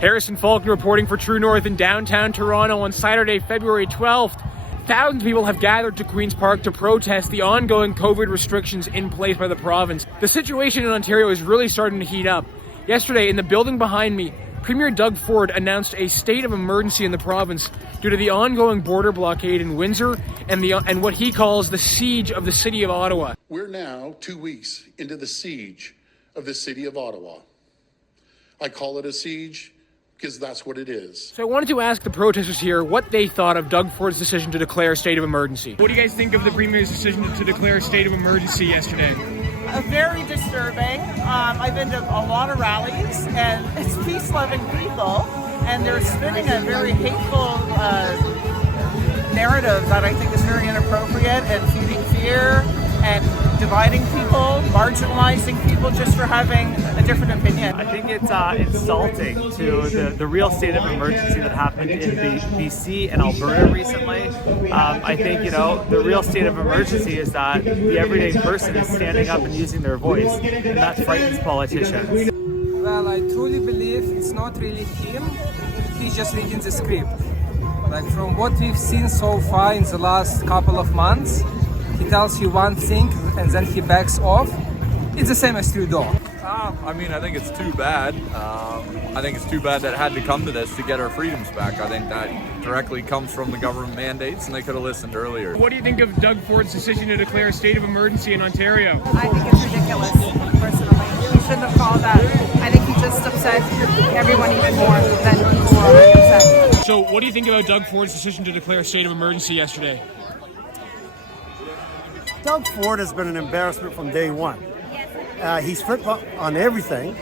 Harrison Faulkner reporting for True North in downtown Toronto on Saturday, February 12th. Thousands of people have gathered to Queen's Park to protest the ongoing COVID restrictions in place by the province. The situation in Ontario is really starting to heat up. Yesterday, in the building behind me, Premier Doug Ford announced a state of emergency in the province due to the ongoing border blockade in Windsor and what he calls the siege of the city of Ottawa. We're now 2 weeks into the siege of the city of Ottawa. I call it a siege because that's what it is. So I wanted to ask the protesters here what they thought of Doug Ford's decision to declare a state of emergency. What do you guys think of the Premier's decision to declare a state of emergency yesterday? Very disturbing. I've been to a lot of rallies, and it's peace-loving people, and they're spinning a very hateful narrative that I think is very inappropriate and feeding fear and dividing people, marginalizing people just for having a different opinion. I think it's insulting to the real state of emergency that happened in BC and Alberta recently. I think, the real state of emergency is that the everyday person is standing up and using their voice, and that frightens politicians. Well, I truly believe it's not really him. He's just reading the script. Like from what we've seen so far in the last couple of months, he tells you one thing and then he backs off. It's the same as Trudeau. I think it's too bad. I think it's too bad that it had to come to this to get our freedoms back. I think that directly comes from the government mandates, and they could have listened earlier. What do you think of Doug Ford's decision to declare a state of emergency in Ontario? I think it's ridiculous, personally. He shouldn't have called that. I think he just upset everyone even more than people are already upset. So what do you think about Doug Ford's decision to declare a state of emergency yesterday? Doug Ford has been an embarrassment from day one. He's flipped on everything.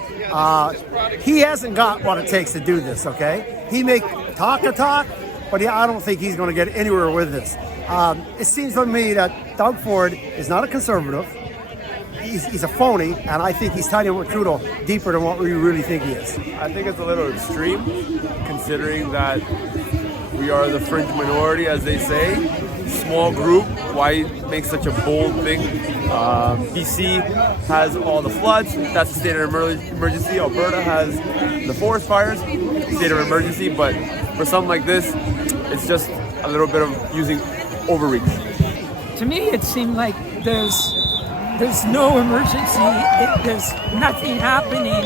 He hasn't got what it takes to do this, okay? He may talk a talk, but I don't think he's going to get anywhere with this. It seems to me that Doug Ford is not a conservative. He's a phony, and I think he's tied in with Trudeau deeper than what we really think he is. I think it's a little extreme, considering that we are the fringe minority, as they say. Small group, why make such a bold thing? BC has all the floods, that's a state of emergency. Alberta has the forest fires, state of emergency, but for something like this, it's just a little bit of using overreach. To me, it seemed like there's no emergency, there's nothing happening.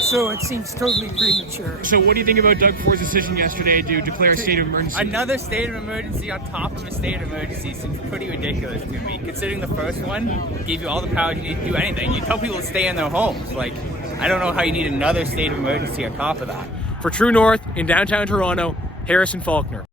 So it seems totally premature. So what do you think about Doug Ford's decision yesterday to declare a state of emergency? Another state of emergency on top of a state of emergency seems pretty ridiculous to me, considering the first one gave you all the power you need to do anything. You tell people to stay in their homes. I don't know how you need another state of emergency on top of that. For True North in downtown Toronto, Harrison Faulkner.